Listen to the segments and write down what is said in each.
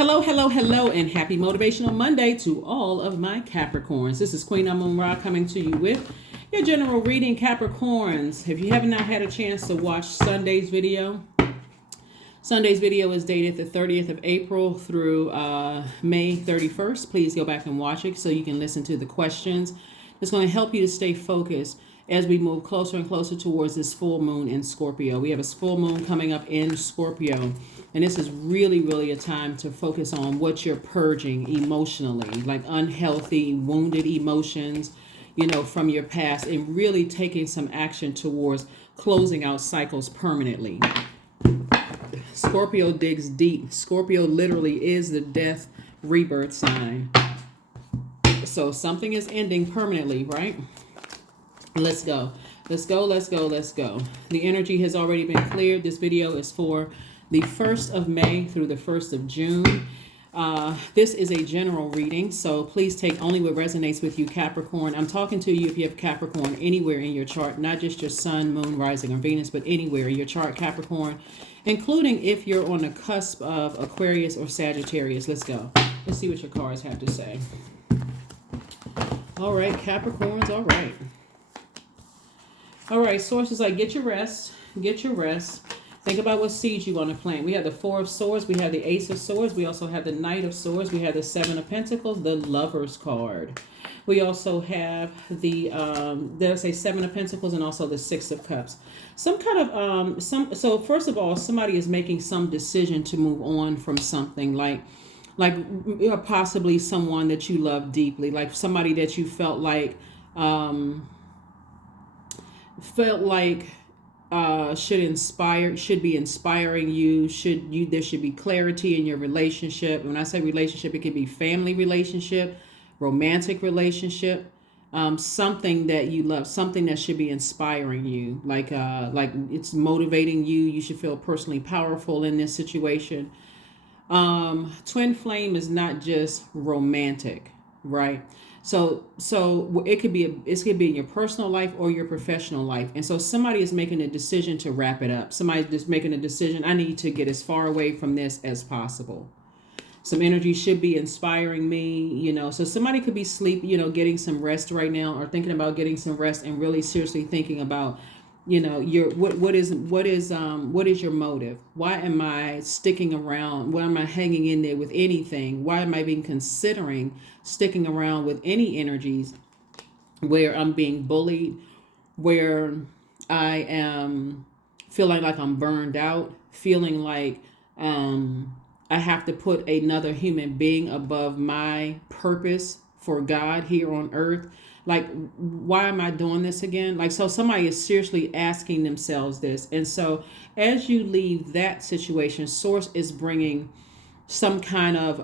Hello, hello, hello, and happy Motivational Monday to all of my Capricorns. This is Queen Amun-Ra coming to you with your general reading, Capricorns. If you have not had a chance to watch Sunday's video is dated the 30th of April through May 31st. Please go back and watch it so you can listen to the questions. It's going to help you to stay focused as we move closer and closer towards this full moon in Scorpio. We have a full moon coming up in Scorpio, and this is really, really a time to focus on what you're purging emotionally, like unhealthy, wounded emotions, from your past, and really taking some action towards closing out cycles permanently. Scorpio digs deep. Scorpio literally is the death rebirth sign. So something is ending permanently, right? Let's go. Let's go. Let's go. Let's go. The energy has already been cleared. This video is for the 1st of May through the 1st of June. This is a general reading, so please take only what resonates with you, Capricorn. I'm talking to you if you have Capricorn anywhere in your chart, not just your sun, moon, rising, or Venus, but anywhere in your chart, Capricorn, including if you're on the cusp of Aquarius or Sagittarius. Let's go. Let's see what your cards have to say. All right, Capricorns, all right. All right, sources like get your rest, get your rest. Think about what seeds you want to plant. We have the 4 of Swords. We have the Ace of Swords. We also have the Knight of Swords. We have the 7 of Pentacles, the Lover's card. We also have the, there's a 7 of Pentacles and also the 6 of Cups. Some kind of, so first of all, somebody is making some decision to move on from something like possibly someone that you love deeply, like somebody that you felt like should be inspiring you. There should be clarity in your relationship. When I say relationship, it could be family relationship, romantic relationship, something that you love, something that should be inspiring you, like it's motivating you. You should feel personally powerful in this situation. Twin flame is not just romantic, right? So it could be in your personal life or your professional life. And so somebody is making a decision to wrap it up. Somebody's just making a decision. I need to get as far away from this as possible. Some energy should be inspiring me, So somebody could be getting some rest right now, or thinking about getting some rest and really seriously thinking about, what is your motive? Why am I sticking around? Why am I hanging in there with anything? Why am I even considering sticking around with any energies where I'm being bullied, where I am feeling like I'm burned out, feeling like I have to put another human being above my purpose for God here on earth? Like, why am I doing this again? Like, so somebody is seriously asking themselves this. And so as you leave that situation, Source is bringing some kind of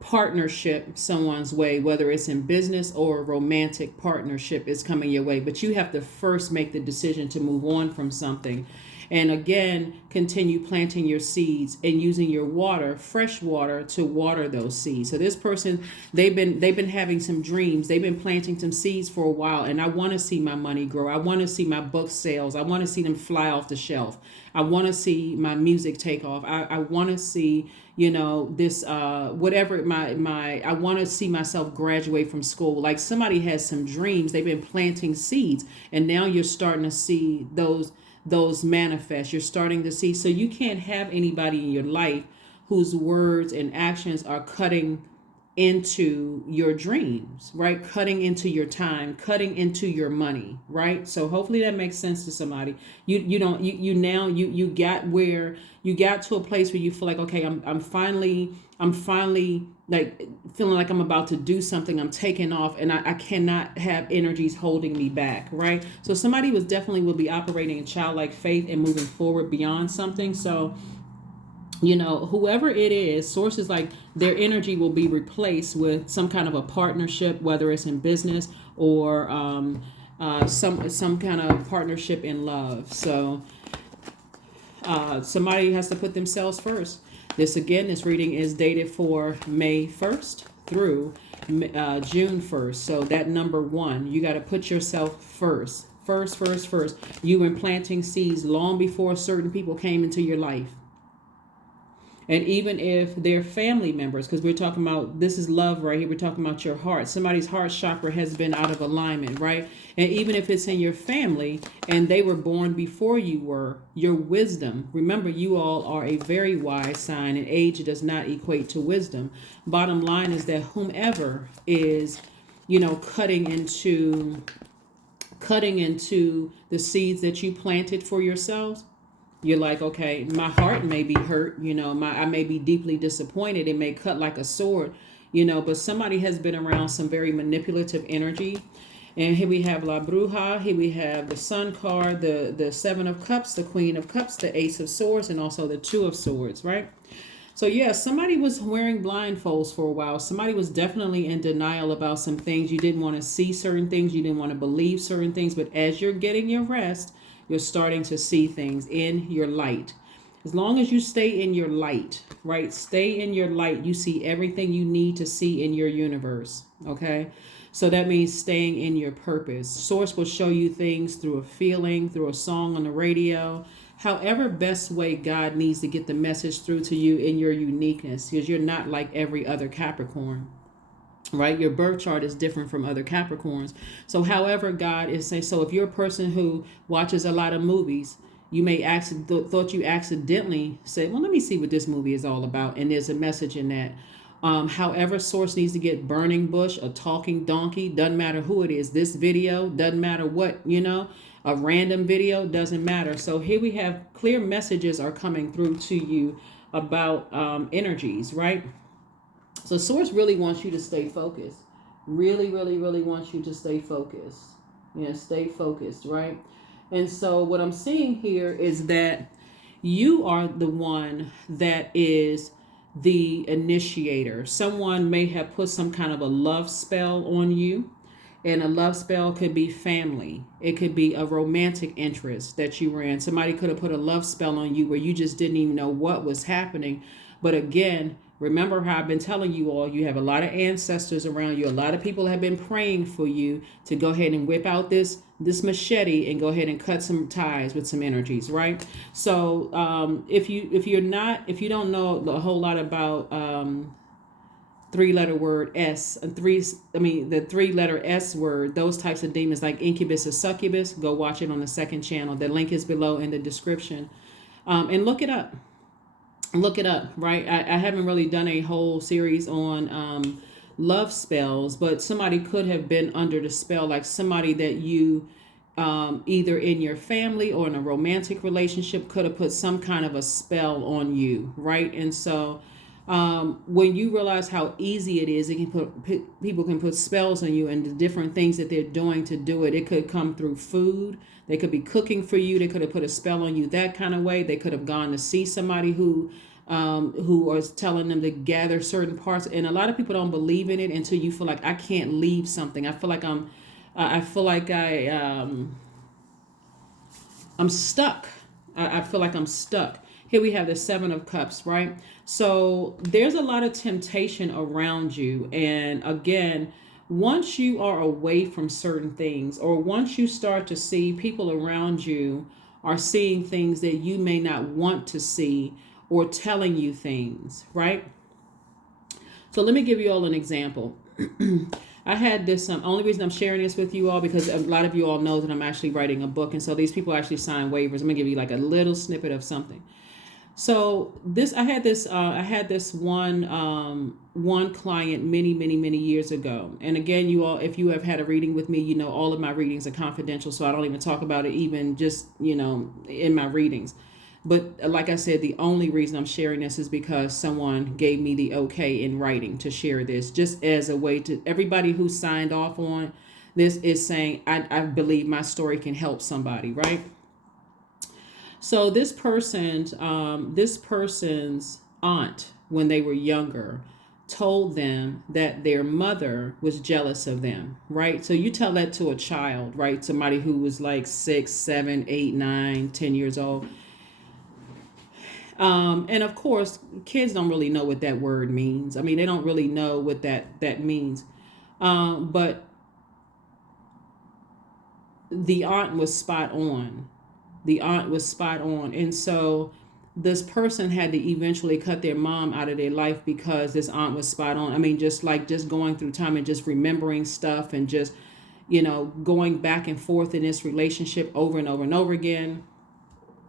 partnership someone's way, whether it's in business or a romantic partnership is coming your way. But you have to first make the decision to move on from something. And again, continue planting your seeds and using your water, fresh water, to water those seeds. So this person, they've been having some dreams. They've been planting some seeds for a while. And I want to see my money grow. I want to see my book sales. I want to see them fly off the shelf. I want to see my music take off. I want to see, this, whatever I want to see myself graduate from school. Like somebody has some dreams. They've been planting seeds, and now you're starting to see those manifest. You're starting to see. So you can't have anybody in your life whose words and actions are cutting into your dreams, right? Cutting into your time, cutting into your money, right? So hopefully that makes sense to somebody. You got to a place where you feel like, okay, I'm finally like feeling like I'm about to do something. I'm taking off, and I cannot have energies holding me back, right? So somebody will be operating in childlike faith and moving forward beyond something. So whoever it is, sources like their energy will be replaced with some kind of a partnership, whether it's in business or some kind of partnership in love. So somebody has to put themselves first. This reading is dated for May 1st through June 1st. So that number 1, you got to put yourself first. First. You've been planting seeds long before certain people came into your life. And even if they're family members, because we're talking about, this is love right here, we're talking about your heart. Somebody's heart chakra has been out of alignment, right? And even if it's in your family and they were born before you were, your wisdom, remember, you all are a very wise sign, and age does not equate to wisdom. Bottom line is that whomever is, cutting into the seeds that you planted for yourselves, you're like, okay, my heart may be hurt, I may be deeply disappointed. It may cut like a sword, but somebody has been around some very manipulative energy. And here we have La Bruja, here we have the Sun card, the Seven of Cups, the Queen of Cups, the Ace of Swords, and also the Two of Swords, right? So yeah, somebody was wearing blindfolds for a while. Somebody was definitely in denial about some things. You didn't want to see certain things. You didn't want to believe certain things. But as you're getting your rest, you're starting to see things in your light. As long as you stay in your light, right? Stay in your light. You see everything you need to see in your universe, okay? So that means staying in your purpose. Source will show you things through a feeling, through a song on the radio, however best way God needs to get the message through to you in your uniqueness, because you're not like every other Capricorn, right? Your birth chart is different from other Capricorns. So however God is saying, so if you're a person who watches a lot of movies, you may thought you accidentally said, well, let me see what this movie is all about. And there's a message in that. However, source needs to get burning bush, a talking donkey, doesn't matter who it is. This video, doesn't matter what, a random video, doesn't matter. So here we have clear messages are coming through to you about energies, right? So source really wants you to stay focused. Really, really, really wants you to stay focused. Stay focused, right? And so what I'm seeing here is that you are the one that is the initiator. Someone may have put some kind of a love spell on you. And a love spell could be family. It could be a romantic interest that you were in. Somebody could have put a love spell on you where you just didn't even know what was happening. But again, remember how I've been telling you all, you have a lot of ancestors around you. A lot of people have been praying for you to go ahead and whip out this machete and go ahead and cut some ties with some energies, right? So if you don't know a whole lot about three-letter word S, the three-letter S word, those types of demons like incubus or succubus, go watch it on the second channel. The link is below in the description. And look it up. Right? I haven't really done a whole series on love spells, but somebody could have been under the spell, like somebody that you either in your family or in a romantic relationship could have put some kind of a spell on you, right? And so when you realize how easy it is, people can put spells on you and the different things that they're doing to do it. It could come through food. They could be cooking for you. They could have put a spell on you that kind of way. They could have gone to see somebody who was telling them to gather certain parts. And a lot of people don't believe in it until you feel like I can't leave something. I feel like I'm stuck. I feel like I'm stuck. Here we have the Seven of Cups, right? So there's a lot of temptation around you. And again, once you are away from certain things, or once you start to see people around you are seeing things that you may not want to see or telling you things, right? So let me give you all an example. I had this, only reason I'm sharing this with you all, because a lot of you all know that I'm actually writing a book. And so these people actually sign waivers. I'm gonna give you like a little snippet of something. So I had this one client many years ago. And again, you all, if you have had a reading with me, you know, all of my readings are confidential. So I don't even talk about it, even just, in my readings. But like I said, the only reason I'm sharing this is because someone gave me the okay in writing to share this, just as a way to, everybody who signed off on this is saying, I believe my story can help somebody, right? So this person's aunt, when they were younger, told them that their mother was jealous of them, right? So you tell that to a child, right? Somebody who was like 6, 7, 8, 9, 10 years old. And of course, kids don't really know what that word means. I mean, they don't really know what that means. But the aunt was spot on. And so this person had to eventually cut their mom out of their life because this aunt was spot on. I mean, just going through time and just remembering stuff and just, going back and forth in this relationship over and over and over again,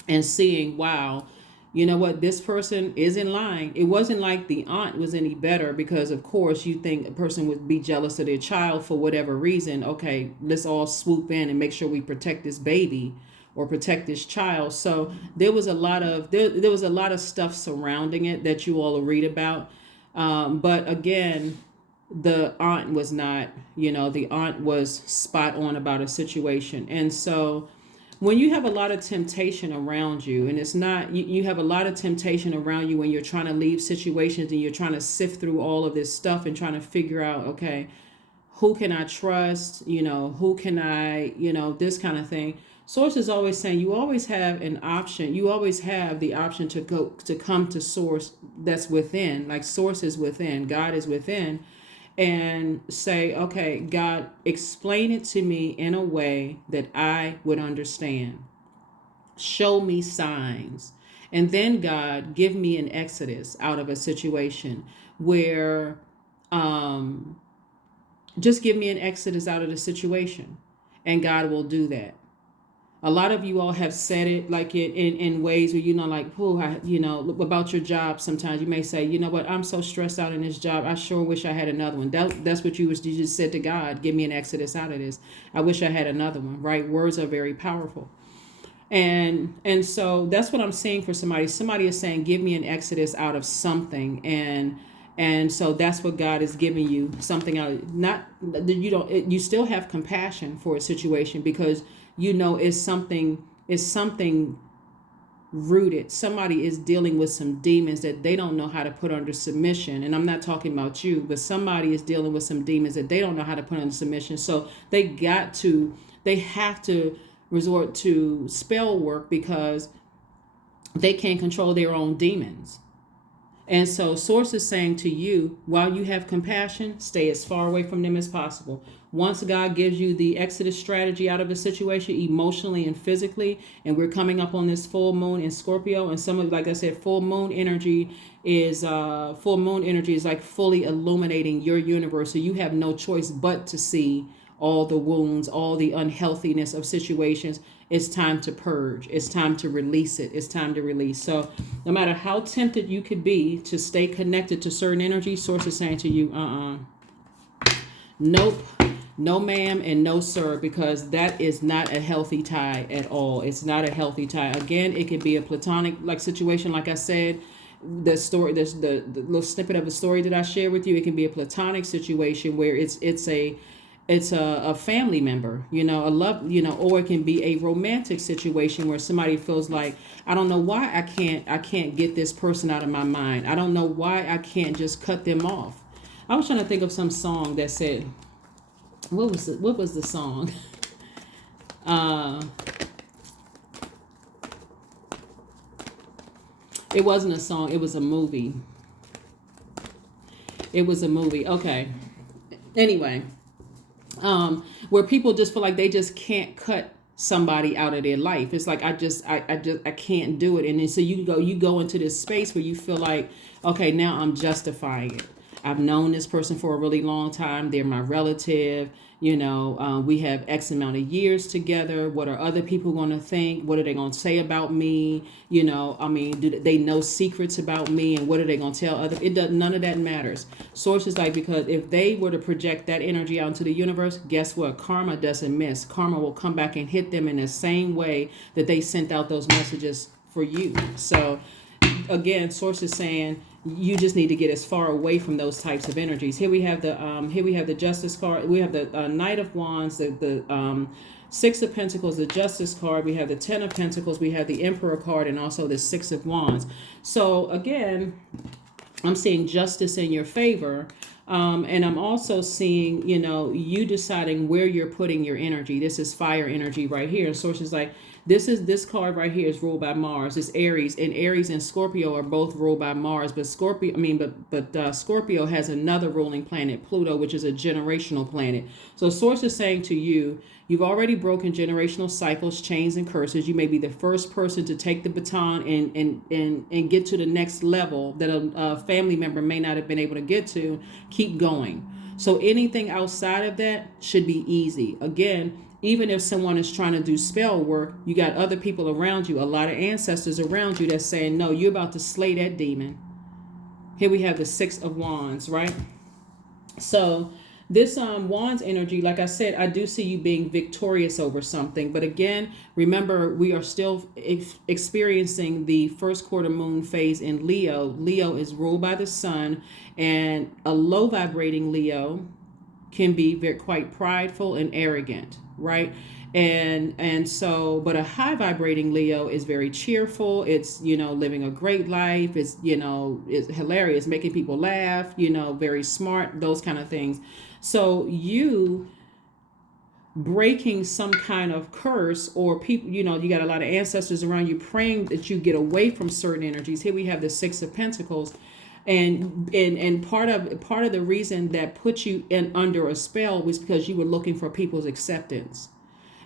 and seeing, wow, you know what, this person is in line. It wasn't like the aunt was any better, because of course you think a person would be jealous of their child for whatever reason. Okay, let's all swoop in and make sure we protect this baby or protect this child. So there was a lot of there was a lot of stuff surrounding it that you all read about. But again, the aunt was not, the aunt was spot on about a situation. And so when you have a lot of temptation around you, and it's not, you have a lot of temptation around you when you're trying to leave situations and you're trying to sift through all of this stuff and trying to figure out, okay, who can I trust? Who can I, this kind of thing. Source is always saying you always have an option. You always have the option to come to source that's within, like source is within, God is within, and say, okay, God, explain it to me in a way that I would understand. Show me signs. And then, God, give me an exodus out of a situation where, just give me an exodus out of the situation. And God will do that. A lot of you all have said it like in ways where, like, about your job. Sometimes you may say, you know what, I'm so stressed out in this job. I sure wish I had another one. That's what you just said to God. Give me an exodus out of this. I wish I had another one, right? Words are very powerful. And so that's what I'm seeing for somebody. Somebody is saying, give me an exodus out of something. And so that's what God is giving you, something out. Not that you still have compassion for a situation, because it's something rooted. Somebody is dealing with some demons that they don't know how to put under submission. And I'm not talking about you, but somebody is dealing with some demons that they don't know how to put under submission. So they have to resort to spell work because they can't control their own demons. And so source is saying to you, while you have compassion, stay as far away from them as possible. Once God gives you the exodus strategy out of a situation, emotionally and physically, and we're coming up on this full moon in Scorpio, and some of, like I said, full moon energy is like fully illuminating your universe. So you have no choice but to see all the wounds, all the unhealthiness of situations. It's time to purge. It's time to release it. It's time to release. So no matter how tempted you could be to stay connected to certain energy, source is saying to you, nope, no ma'am, and no sir, because that is not a healthy tie at all. It's not a healthy tie. Again, it could be a platonic situation. Like I said, the story, the little snippet of the story that I shared with you, it can be a platonic situation where it's a family member, a love, or it can be a romantic situation where somebody feels like, I don't know why I can't get this person out of my mind. I don't know why I can't just cut them off. I was trying to think of some song that said, what was the song? It wasn't a song. It was a movie. Okay. Anyway. Where people just feel like they just can't cut somebody out of their life. It's like, I can't do it. And then so you go into this space where you feel like, okay, now I'm justifying it. I've known this person for a really long time. They're my relative. We have X amount of years together. What are other people going to think? What are they going to say about me? Do they know secrets about me? And what are they going to tell others? None of that matters. Source is like, because if they were to project that energy out into the universe, guess what? Karma doesn't miss. Karma will come back and hit them in the same way that they sent out those messages for you. So again, source is saying, you just need to get as far away from those types of energies. Here we have the Justice card. We have the Knight of Wands, the Six of Pentacles, the Justice card. We have the Ten of Pentacles. We have the Emperor card, and also the Six of Wands. So again, I'm seeing justice in your favor. And I'm also seeing, you deciding where you're putting your energy. This is fire energy right here. And source is like, This card right here is ruled by Mars. It's Aries, and Aries and Scorpio are both ruled by Mars. But Scorpio has another ruling planet, Pluto, which is a generational planet. So Source is saying to you, you've already broken generational cycles, chains, and curses. You may be the first person to take the baton and get to the next level that a family member may not have been able to get to. Keep going. So anything outside of that should be easy. Again, even if someone is trying to do spell work, you got other people around you, a lot of ancestors around you that's saying, no, you're about to slay that demon. Here we have the Six of Wands, right? So this Wands energy, like I said, I do see you being victorious over something. But again, remember, we are still experiencing the first quarter moon phase in Leo. Leo is ruled by the sun, and a low vibrating Leo can be quite prideful and arrogant, right? And so, but a high vibrating Leo is very cheerful. It's, living a great life. It's, it's hilarious, making people laugh, very smart, those kind of things. So you breaking some kind of curse, or people, you got a lot of ancestors around you praying that you get away from certain energies. Here we have the Six of Pentacles. And part of the reason that put you in under a spell was because you were looking for people's acceptance.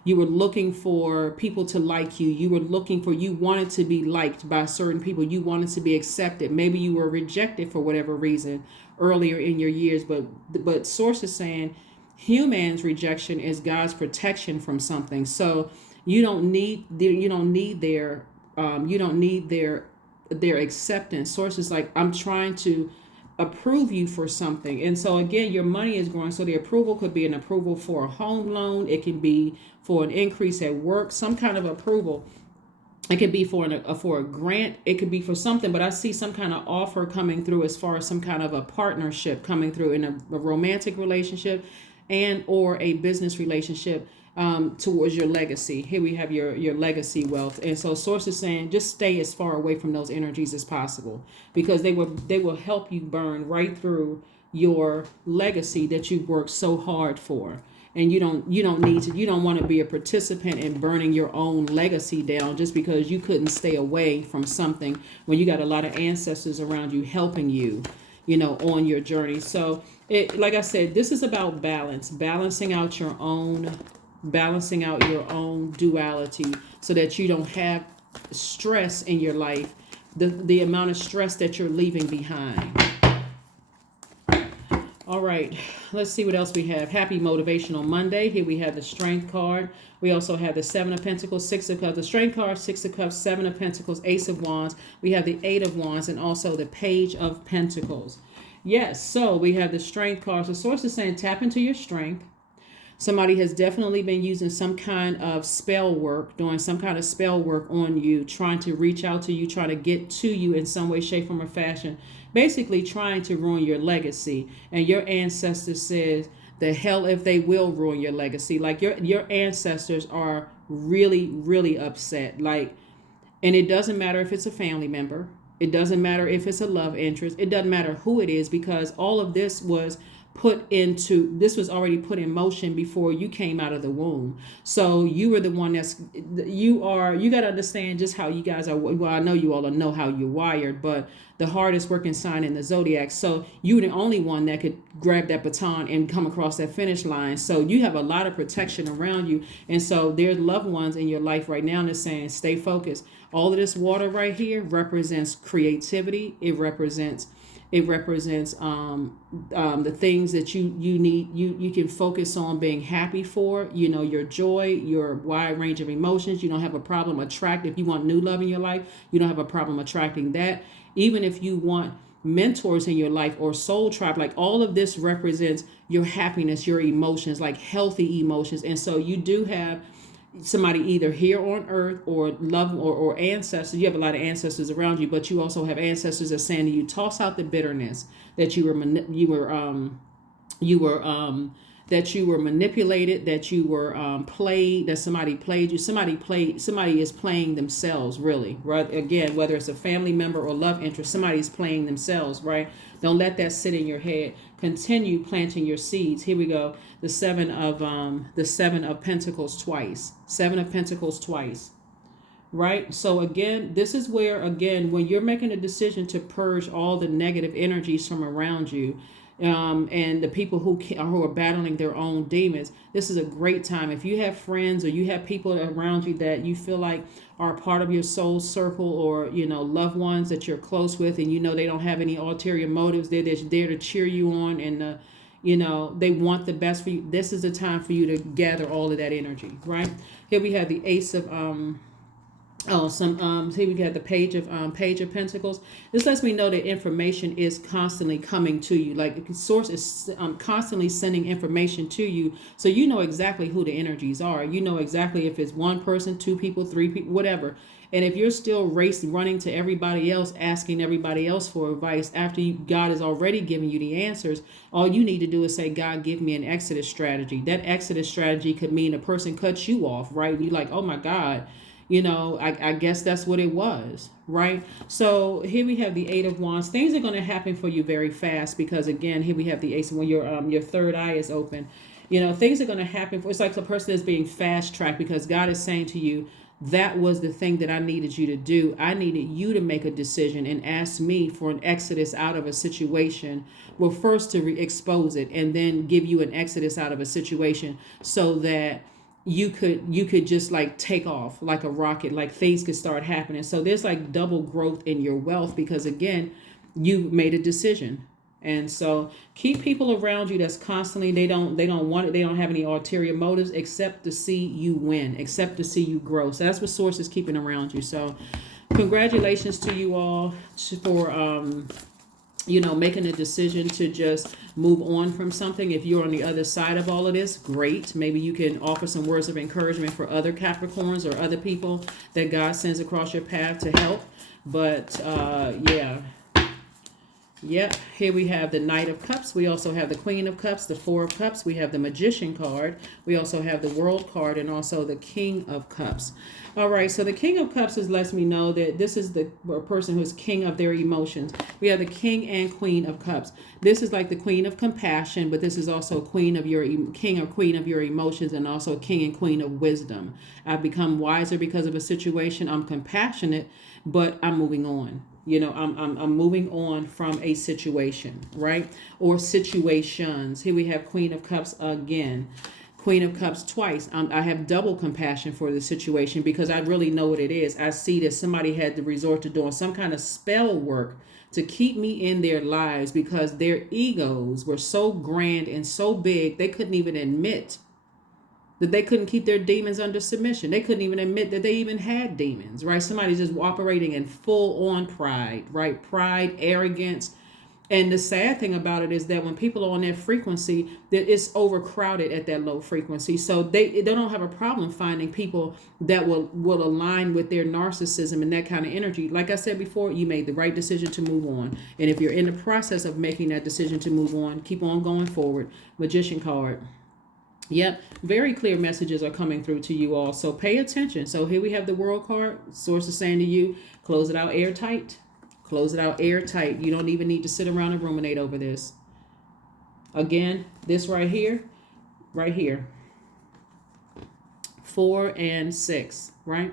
You were looking for people to like you. You wanted to be liked by certain people. You wanted to be accepted. Maybe you were rejected for whatever reason earlier in your years. But Source is saying humans' rejection is God's protection from something. So you don't need their acceptance. Source is like, I'm trying to approve you for something. And so again, your money is growing. So the approval could be an approval for a home loan. It can be for an increase at work, some kind of approval. It could be for a grant. It could be for something, but I see some kind of offer coming through as far as some kind of a partnership coming through in a romantic relationship and or a business relationship towards your legacy. Here we have your legacy wealth. And so Source is saying just stay as far away from those energies as possible, because they will help you burn right through your legacy that you've worked so hard for. And you don't want to be a participant in burning your own legacy down just because you couldn't stay away from something when you got a lot of ancestors around you helping you, on your journey. So like I said, this is about balance, balancing out your own duality so that you don't have stress in your life, the amount of stress that you're leaving behind. All right, let's see what else we have. Happy Motivational Monday. Here we have the Strength card. We also have the Seven of Pentacles, Six of Cups, the Strength card, Six of Cups, Seven of Pentacles, Ace of Wands. We have the Eight of Wands and also the Page of Pentacles. Yes, so we have the Strength card. So Source is saying tap into your strength. Somebody has definitely been using some kind of spell work, doing some kind of spell work on you, trying to reach out to you, trying to get to you in some way, shape, form, or fashion, basically trying to ruin your legacy. And your ancestors says, the hell if they will ruin your legacy. Like your ancestors are really, really upset. Like, and it doesn't matter if it's a family member. It doesn't matter if it's a love interest. It doesn't matter who it is, because all of this was already put in motion before you came out of the womb. So you were the one you got to understand just how you guys are. Well, I know you all know how you're wired, but the hardest working sign in the Zodiac. So you were the only one that could grab that baton and come across that finish line. So you have a lot of protection around you. And so there's loved ones in your life right now that's saying, stay focused. All of this water right here represents creativity. It represents the things that you need, you can focus on being happy for, your joy, your wide range of emotions. You don't have a problem attracting. If you want new love in your life, you don't have a problem attracting that. Even if you want mentors in your life or soul tribe, like all of this represents your happiness, your emotions, like healthy emotions. And so you do have somebody either here on earth or love or ancestors. You have a lot of ancestors around you, but you also have ancestors that are saying to you, toss out the bitterness that you were manipulated, that you were played, that somebody played you. Somebody is playing themselves, really, right? Again, whether it's a family member or love interest, somebody's playing themselves, right? Don't let that sit in your head. Continue planting your seeds. Here we go. The Seven of Pentacles twice. Seven of Pentacles twice. right? So again, this is where, again, when you're making a decision to purge all the negative energies from around you, and the people who are battling their own demons, this is a great time. If you have friends or you have people around you that you feel like are part of your soul circle, or loved ones that you're close with, and they don't have any ulterior motives, they're just there to cheer you on, and they want the best for you. This is the time for you to gather all of that energy, right? Here we have the ace of here we got the page of pentacles. This lets me know that information is constantly coming to you. Like the source is constantly sending information to you, so you know exactly who the energies are. You know exactly if it's one person, two people, three people, whatever. And if you're still running to everybody else, asking everybody else for advice after God has already given you the answers, all you need to do is say, God, give me an exodus strategy. That exodus strategy could mean a person cuts you off, right? You're like, oh my God. I guess that's what it was, right? So here we have the Eight of Wands. Things are going to happen for you very fast, because again, here we have the Ace when your third eye is open. Things are going to happen. It's like the person is being fast tracked, because God is saying to you, that was the thing that I needed you to do. I needed you to make a decision and ask me for an exodus out of a situation. Well, first to expose it, and then give you an exodus out of a situation, so that you could just like take off like a rocket, like things could start happening. So there's like double growth in your wealth, because again, you made a decision. And so keep people around you that's constantly, they don't want it, they don't have any ulterior motives except to see you win, except to see you grow. So that's what source is keeping around you. So congratulations to you all for making a decision to just move on from something. If you're on the other side of all of this, great. Maybe you can offer some words of encouragement for other Capricorns or other people that God sends across your path to help. But Yep, here we have the Knight of Cups. We also have the Queen of Cups, the Four of Cups. We have the Magician card. We also have the World card, and also the King of Cups. All right, so the King of Cups lets me know that this is the person who's king of their emotions. We have the King and Queen of Cups. This is like the Queen of Compassion, but this is also King or Queen of your emotions, and also King and Queen of Wisdom. I've become wiser because of a situation. I'm compassionate, but I'm moving on. I'm moving on from a situation, right? Or situations. Here we have Queen of Cups again. Queen of Cups twice. I have double compassion for the situation, because I really know what it is. I see that somebody had to resort to doing some kind of spell work to keep me in their lives, because their egos were so grand and so big, they couldn't even admit that they couldn't keep their demons under submission. They couldn't even admit that they even had demons, right? Somebody's just operating in full on pride, right? Pride, arrogance. And the sad thing about it is that when people are on that frequency, that it's overcrowded at that low frequency. So they don't have a problem finding people that will align with their narcissism and that kind of energy. Like I said before, you made the right decision to move on. And if you're in the process of making that decision to move on, keep on going forward. Magician card. Yep, very clear messages are coming through to you all. So pay attention. So here we have the World card. Source is saying to you, close it out airtight. Close it out airtight. You don't even need to sit around and ruminate over this. Again, this right here. 4 and 6, right?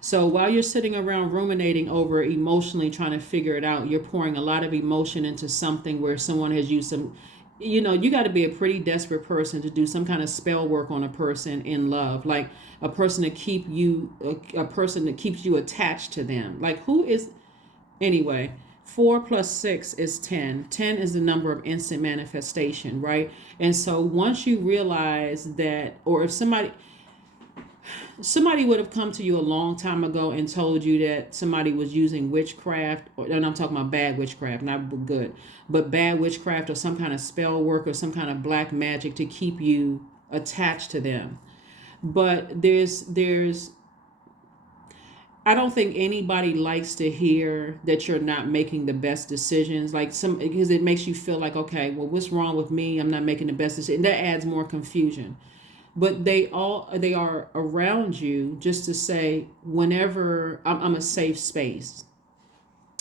So while you're sitting around ruminating over emotionally trying to figure it out, you're pouring a lot of emotion into something where someone has used some, you got to be a pretty desperate person to do some kind of spell work on a person in love, like a person to keep you, a person that keeps you attached to them. Like who is, anyway, 4 plus 6 is 10. 10 is the number of instant manifestation, right? And so once you realize that, or if somebody would have come to you a long time ago and told you that somebody was using witchcraft, and I'm talking about bad witchcraft, not good, but bad witchcraft or some kind of spell work or some kind of black magic to keep you attached to them. But there's I don't think anybody likes to hear that you're not making the best decisions, because it makes you feel like, okay, well, what's wrong with me? I'm not making the best decision. That adds more confusion. But they are around you just to say, whenever I'm a safe space,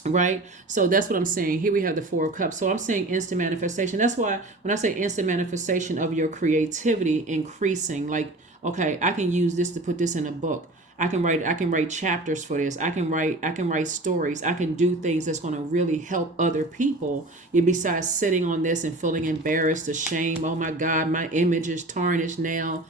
right? So that's what I'm saying. Here we have the 4 of Cups. So I'm saying instant manifestation. That's why when I say instant manifestation of your creativity increasing, like, okay, I can use this to put this in a book. I can write chapters for this. I can write stories. I can do things that's going to really help other people. Besides sitting on this and feeling embarrassed, ashamed, oh my God, my image is tarnished now.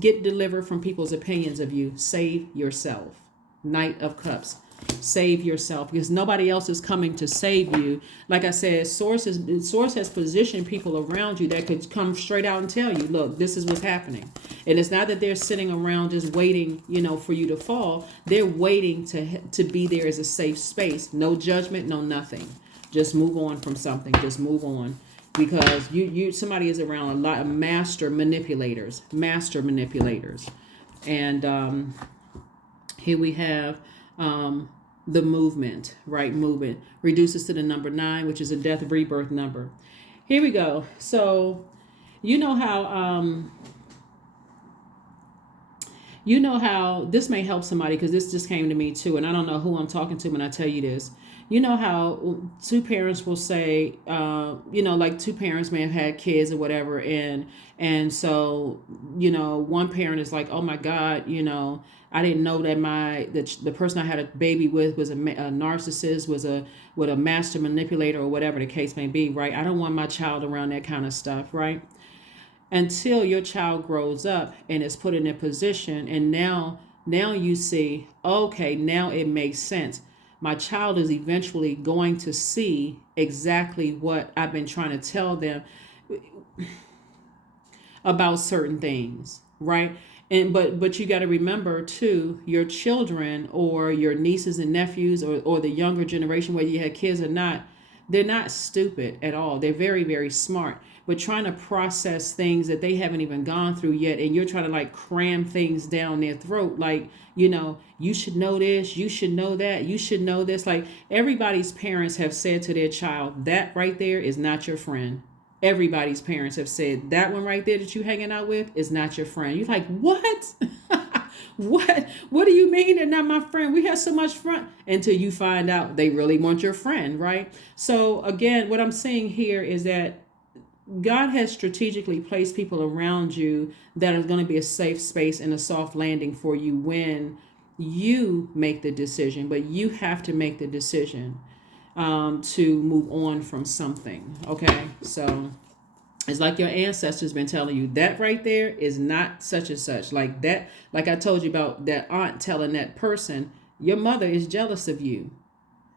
Get delivered from people's opinions of you. Save yourself. Knight of Cups. Save yourself, because nobody else is coming to save you. Like I said, source has positioned people around you that could come straight out and tell you, look, this is what's happening. And it's not that they're sitting around just waiting, for you to fall. They're waiting to be there as a safe space. No judgment, no nothing. Just move on from something. Just move on. Because somebody is around a lot of master manipulators. And here we have the movement, right? Movement reduces to the number 9, which is a death rebirth number. Here we go. So you know how this may help somebody, because this just came to me too, and I don't know who I'm talking to when I tell you this. You know how two parents will say, like two parents may have had kids or whatever, and so one parent is like, oh my God, I didn't know that the person I had a baby with was a narcissist, was with a master manipulator, or whatever the case may be, right? I don't want my child around that kind of stuff, right? Until your child grows up and is put in a position, and now you see, okay, now it makes sense. My child is eventually going to see exactly what I've been trying to tell them about certain things, right? And but you got to remember too, your children or your nieces and nephews, or the younger generation, whether you had kids or not, they're not stupid at all. They're very, very smart, but trying to process things that they haven't even gone through yet, and you're trying to like cram things down their throat, like, you should know this, you should know that, you should know this. Like, everybody's parents have said to their child, that right there is not your friend. Everybody's parents have said, that one right there that you hanging out with is not your friend. You're like, what? What do you mean they're not my friend? We have so much fun, until you find out they really want your friend, right? So again, what I'm saying here is that God has strategically placed people around you that are going to be a safe space and a soft landing for you when you make the decision. But you have to make the decision to move on from something. Okay, so it's like your ancestors been telling you, that right there is not such and such. Like that, like I told you about that aunt telling that person, your mother is jealous of you.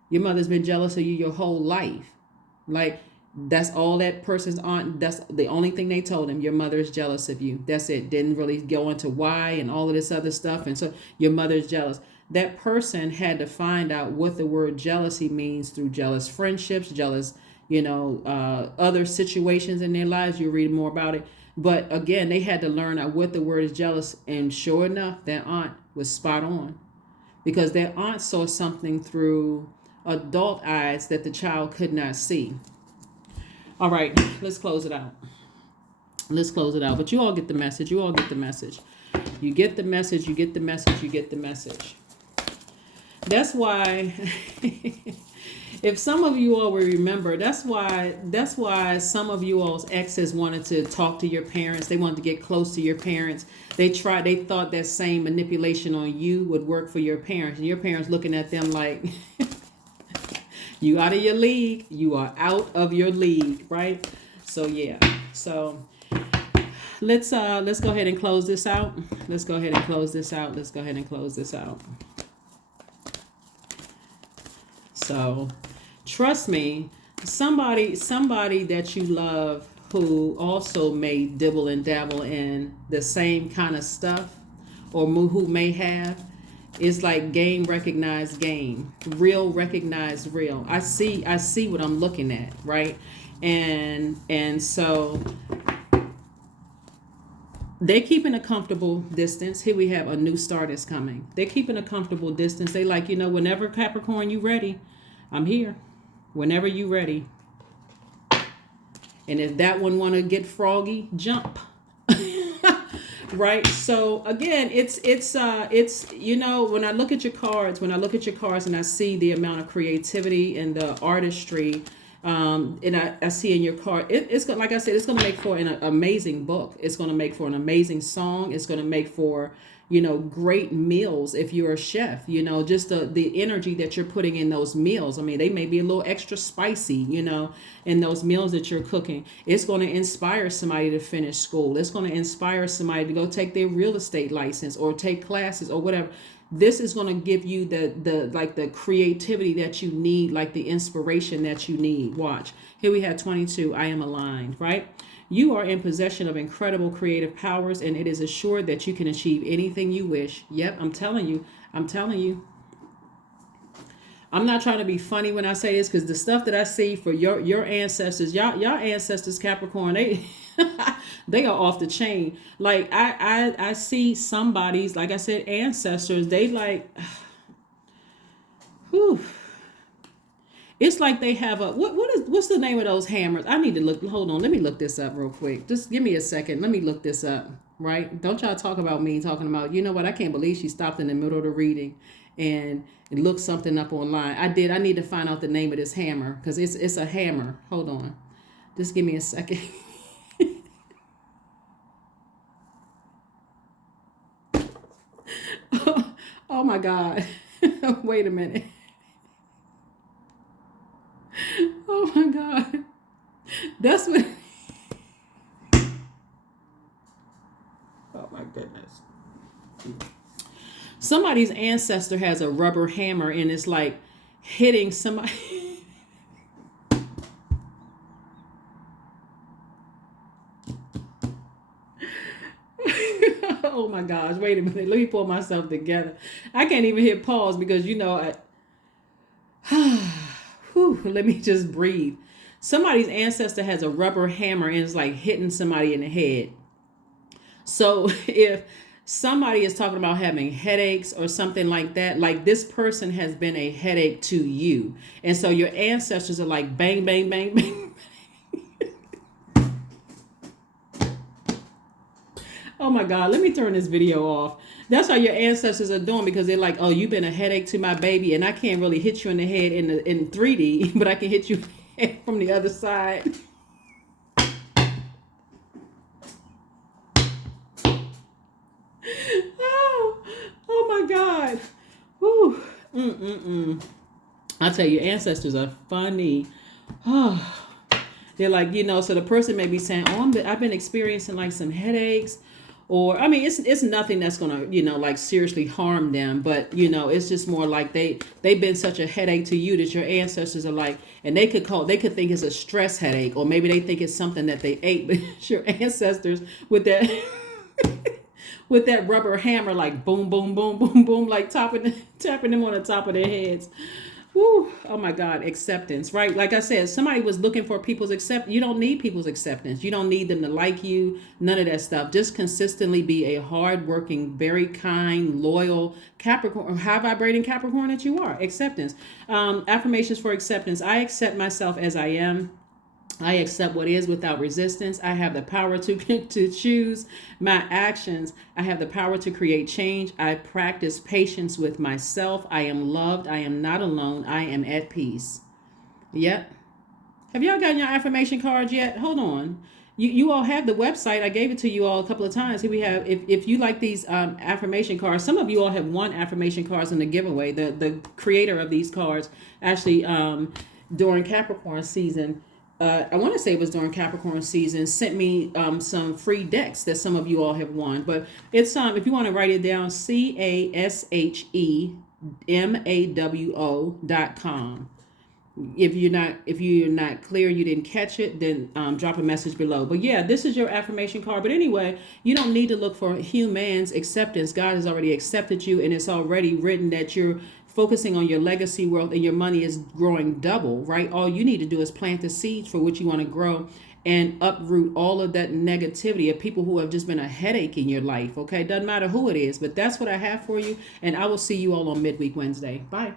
Your mother's been jealous of you your whole life. Like, that's all that person's aunt, that's the only thing they told him. Your mother is jealous of you. That's it. Didn't really go into why and all of this other stuff. And so your mother's jealous. That person had to find out what the word jealousy means through jealous friendships, jealous, other situations in their lives. You read more about it. But again, they had to learn out what the word is jealous. And sure enough, that aunt was spot on, because that aunt saw something through adult eyes that the child could not see. All right, let's close it out. But you all get the message. You get the message. You get the message. That's why, if some of you all will remember, that's why some of you all's exes wanted to talk to your parents. They wanted to get close to your parents. They thought that same manipulation on you would work for your parents. And your parents looking at them like, you out of your league. You are out of your league, right? So yeah. So let's go ahead and close this out. So trust me, somebody that you love who also may dibble and dabble in the same kind of stuff, or who may have, is like game recognized game, real recognized real. I see what I'm looking at, right? And so they're keeping a comfortable distance. Here we have a new start is coming. They're keeping a comfortable distance. They like, whenever Capricorn, you ready, I'm here. Whenever you ready. And if that one want to get froggy, jump. Right. So again, it's when I look at your cards, and I see the amount of creativity and the artistry, and I see in your card, it's going, like I said, it's going to make for an amazing book. It's going to make for an amazing song. It's going to make for, great meals if you're a chef, just the energy that you're putting in those meals. I mean, they may be a little extra spicy, in those meals that you're cooking. It's going to inspire somebody to finish school. It's going to inspire somebody to go take their real estate license or take classes or whatever. This is going to give you the creativity that you need, like the inspiration that you need. Watch. Here we have 22. I am aligned, right? You are in possession of incredible creative powers, and it is assured that you can achieve anything you wish. Yep, I'm telling you. I'm telling you. I'm not trying to be funny when I say this, because the stuff that I see for your ancestors, y'all ancestors, Capricorn, they they are off the chain. Like I see somebody's, like I said, ancestors, they like, whew. It's like they have a what's the name of those hammers? I need to look. Hold on, let me look this up real quick. Just give me a second. Let me look this up. Right? Don't y'all talk about me talking about. You know what? I can't believe she stopped in the middle of the reading and looked something up online. I did. I need to find out the name of this hammer, because it's a hammer. Hold on. Just give me a second. Oh my God. Wait a minute. Oh my God. That's what. Oh my goodness. Somebody's ancestor has a rubber hammer and it's like hitting somebody. Oh my gosh. Wait a minute. Let me pull myself together. I can't even hit pause because, whew, let me just breathe. Somebody's ancestor has a rubber hammer and it's like hitting somebody in the head. So if somebody is talking about having headaches or something like that, like this person has been a headache to you. And so your ancestors are like bang, bang, bang, bang. Oh my God, let me turn this video off. That's how your ancestors are doing, because they're like, oh, you've been a headache to my baby, and I can't really hit you in the head in 3D, but I can hit you in the head from the other side. Oh my God. Whew. I tell you, ancestors are funny. Oh, they're like, so the person may be saying, oh, I've been experiencing like some headaches. Or, I mean, it's nothing that's going to, like seriously harm them. But, it's just more like they've been such a headache to you that your ancestors are like, and they could think it's a stress headache, or maybe they think it's something that they ate. But it's your ancestors with that, with that rubber hammer, like boom, boom, boom, boom, boom, like tapping them on the top of their heads. Whew. Oh my God, acceptance, right? Like I said, somebody was looking for people's acceptance. You don't need people's acceptance. You don't need them to like you. None of that stuff. Just consistently be a hardworking, very kind, loyal Capricorn, high vibrating Capricorn that you are. Acceptance. Affirmations for acceptance. I accept myself as I am. I accept what is without resistance. I have the power to choose my actions. I have the power to create change. I practice patience with myself. I am loved. I am not alone. I am at peace. Yep. Have y'all gotten your affirmation cards yet? Hold on. You all have the website. I gave it to you all a couple of times. Here we have, if you like these affirmation cards, some of you all have won affirmation cards in the giveaway. The creator of these cards actually during Capricorn season, I want to say it was during Capricorn season, sent me some free decks that some of you all have won. But it's if you want to write it down, CASHEMAWO.com. If you're not clear, you didn't catch it, then drop a message below. But yeah, this is your affirmation card. But anyway, you don't need to look for human's acceptance. God has already accepted you, and it's already written that you're focusing on your legacy wealth and your money is growing double, right? All you need to do is plant the seeds for which you want to grow and uproot all of that negativity of people who have just been a headache in your life. Okay, doesn't matter who it is, but that's what I have for you. And I will see you all on Midweek Wednesday. Bye.